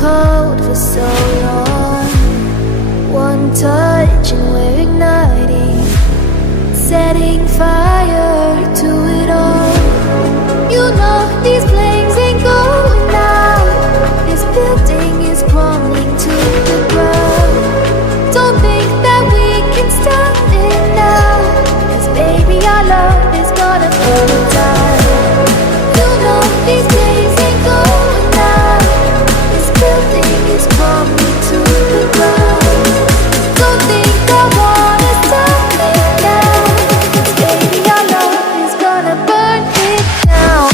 cold for so long. One touch and we're igniting, setting fire to it all. You know these flames ain't going out. This building is crumbling to the ground. Don't think that we can stop it now, 'cause baby our love is gonna burn it down. You know these flames ain't going out. This building is crumbling to the ground. Don't think I wanna stop it now, 'cause baby our love is gonna burn it down.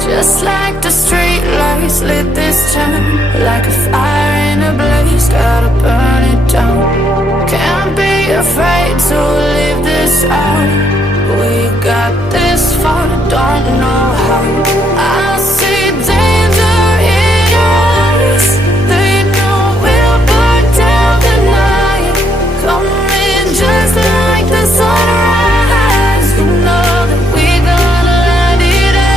Just like the street lights lit this town, like a fire in a blaze, gotta burn it down. Can't be afraid to leave this out. We got this far, don't know how. I see danger in your eyes. They know we'll burn down the night. Coming just like the sunrise. You know that we're gonna light it up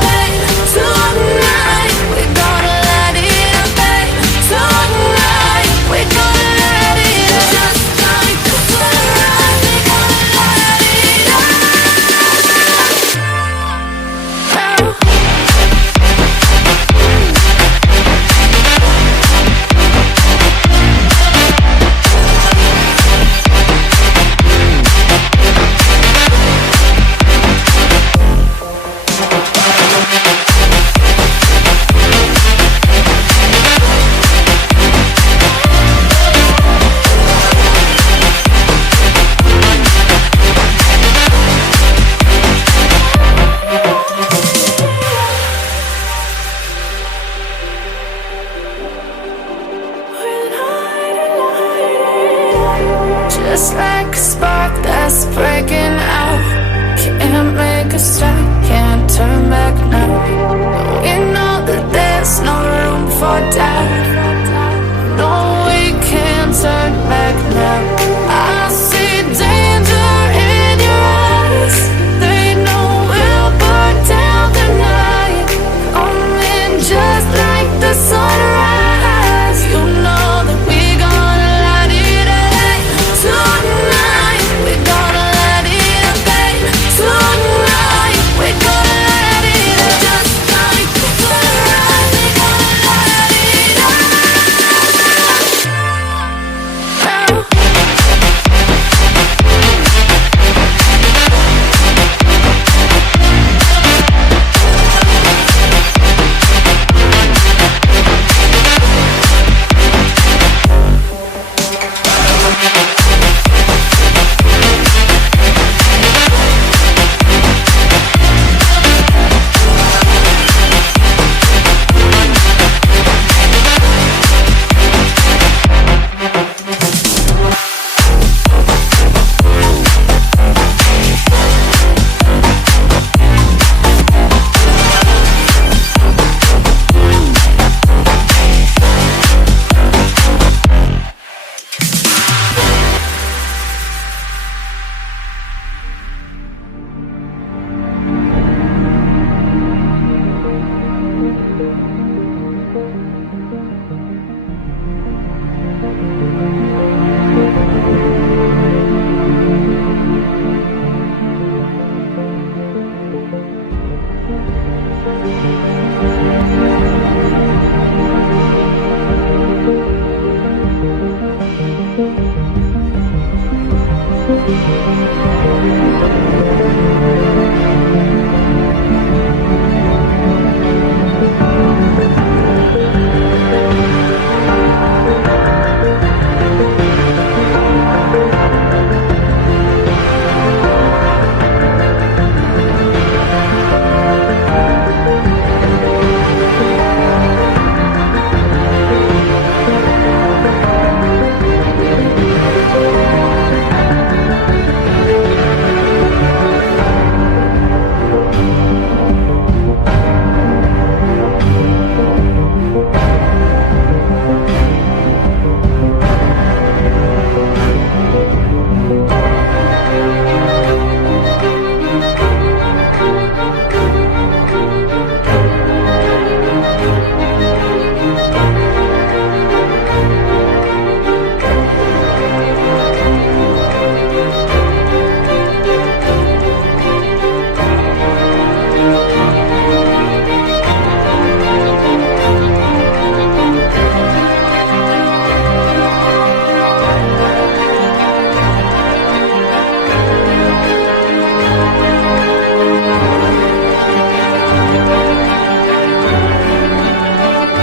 tonight. We're gonna light it up tonight. We're gonna light it up just like the sunrise. We're gonna light it up. Just like a spark that's breaking out. Can't make a stop, can't turn back now. We know that there's no room for doubt.